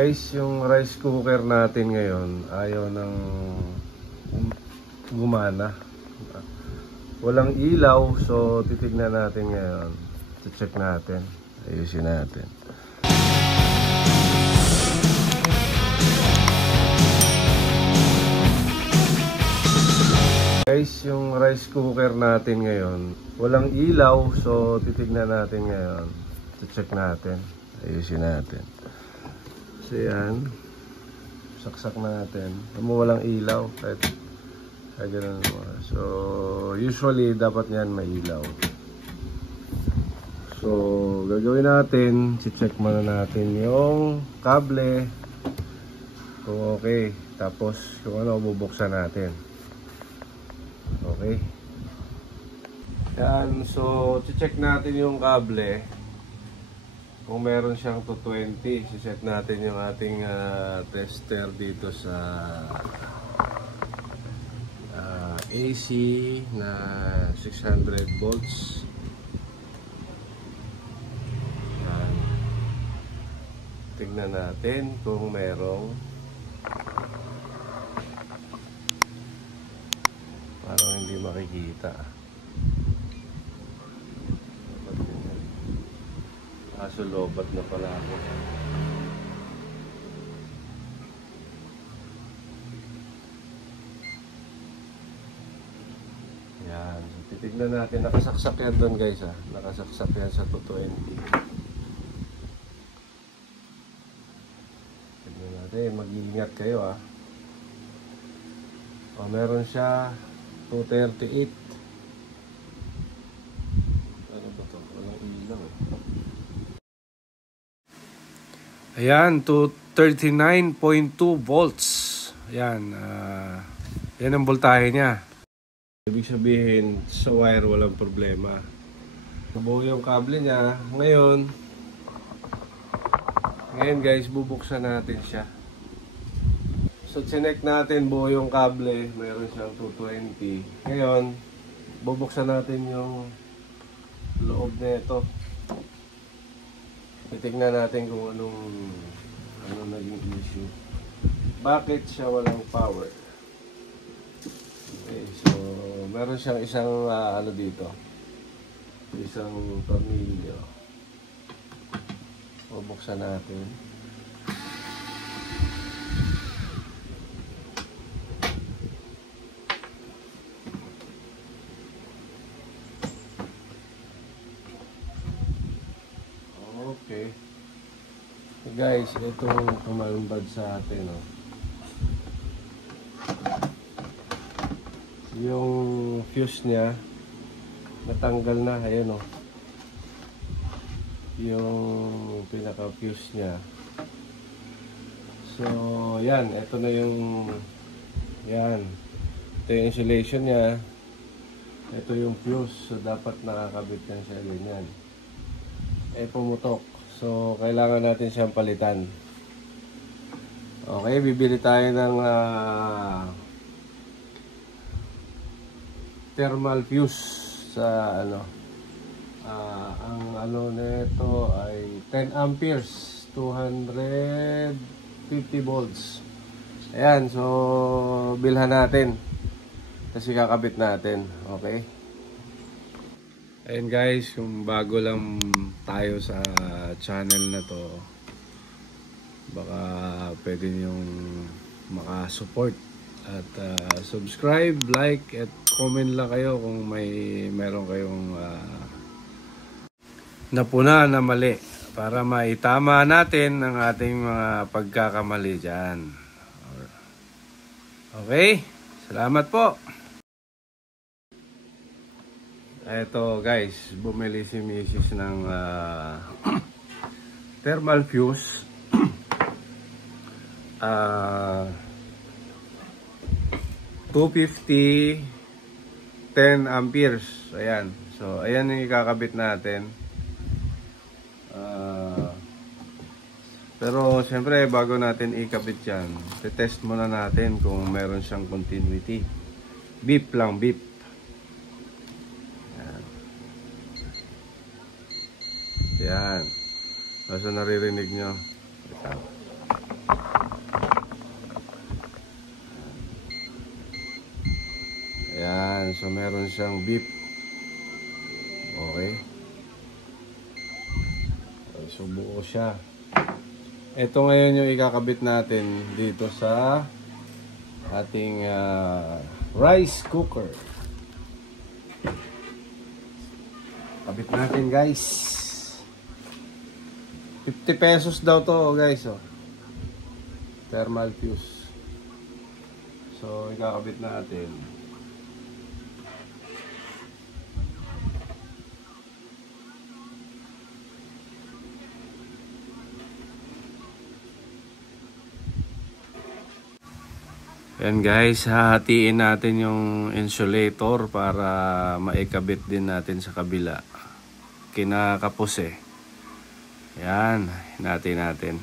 Guys, yung rice cooker natin ngayon ayaw nang gumana. Walang ilaw, so titignan natin ngayon. Check natin. Ayusin natin. Guys, yung rice cooker natin ngayon walang ilaw, so titignan natin ngayon. Check natin. Ayusin natin. So yan, saksak natin. Walang ilaw kahit ganun. So usually dapat yan may ilaw. So gagawin natin, check muna natin yung kable kung okay, tapos kung ano bubuksan natin. Okay yan, so check natin yung kable. Kung meron siyang 220, siset natin yung ating tester dito sa AC na 600 volts. Yan. Tignan natin kung merong, parang hindi makikita. Kaso lobat na pala ako. Yan. So, titignan natin. Nakasaksak yan doon guys ha. Nakasaksak yan sa 220. Tignan natin. Mag-iingat kayo ha. O, meron siya 238. Ano ba ito? Walang ilaw eh. Ayan, to 39.2 volts. Ayan, yan ang voltahe niya. Ibig sabihin, sa wire walang problema. Nabuo yung kable niya. Ngayon guys, bubuksan natin siya. So, chinek natin buo yung kable. Mayroon siyang 220. Ngayon, bubuksan natin yung loob nito. Titignan natin kung ano naging issue. Bakit siya walang power? Okay, so meron siyang isang ano dito. Isang tornilyo. Bubuksan natin. Okay. Guys, itong tumalumbad sa atin, oh. Yung fuse niya natanggal na, ayan, oh. Yung pinaka fuse niya. So, yan, ito na yung yan. Ito yung insulation niya. Ito yung fuse. So, dapat nakakabit na siya ganyan. Pumutok. So, kailangan natin siyang palitan. Okay, bibili tayo ng thermal fuse sa ano. Ang ano nito ay 10 amperes, 250 volts. Ayan, so bilhan natin. Kasi kakabit natin. Okay. Ayan guys, kung bago lang tayo sa channel na to, baka pwede nyong makasupport at subscribe, like at comment lang kayo kung meron kayong napuna na mali para maitama natin ang ating mga pagkakamali dyan. Okay, salamat po. Eto guys, bumili si Mrs. ng thermal fuse. 250 10 amperes. Ayan. So, ayan yung ikakabit natin. Pero, siyempre, bago natin ikabit yan, test muna natin kung meron siyang continuity. Beep lang, beep. Yan. So, naririnig nyo. Ito. siyang beef. Okay. So buo siya. Ito ngayon yung ikakabit natin dito sa ating rice cooker. Kabit natin guys. 50 pesos daw to guys. Oh. Thermal fuse. So ikakabit natin. Yan guys, hahatiin natin yung insulator para maikabit din natin sa kabila. Kinakapos eh. Yan, hinati natin.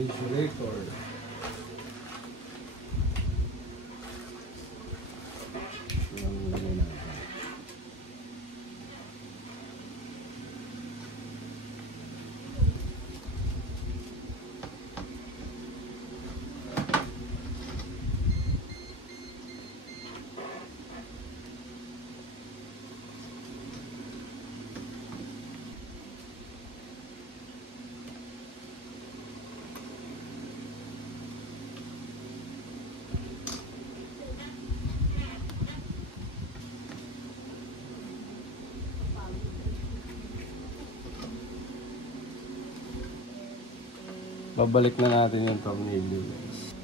Insulator. Babalik na natin yung tornilyo guys.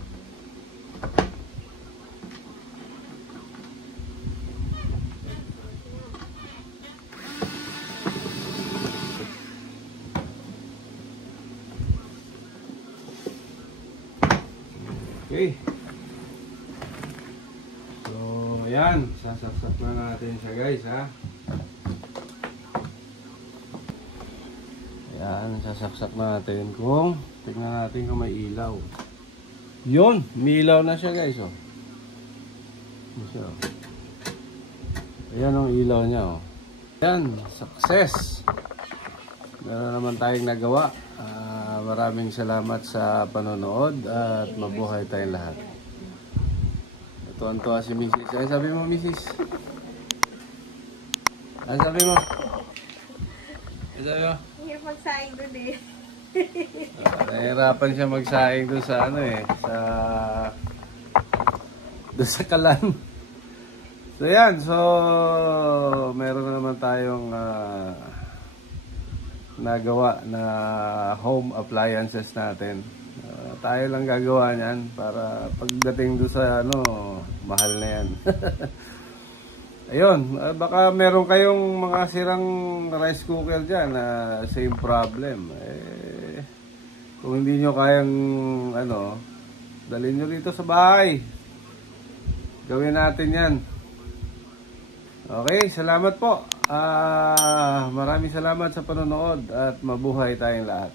Okay. So, ayan. Sasaksak na natin siya guys ha. Ayan, sasaksak natin kung tingnan natin kung may ilaw. Yun, may ilaw na siya guys oh. Ayan ang ilaw niya oh. Ayan, success. Meron naman tayong nagawa. Maraming salamat sa panonood at mabuhay tayong lahat. Tuwan-tuwa si Mrs. Ano sabi mo Mrs.? Ano sabi mo? Ano sabi mo? Hirap magsaing doon eh. Nahirapan siya magsaing doon sa ano eh, doon sa kalan. So yan, so meron na naman tayong nagawa na home appliances natin. Tayo lang gagawa niyan para pagdating doon sa ano, mahal na yan. Ayun, baka meron kayong mga sirang rice cooker dyan na same problem. Kung hindi nyo kayang ano, dalhin nyo rito sa bahay. Gawin natin yan. Okay, salamat po. Maraming salamat sa panonood at mabuhay tayong lahat.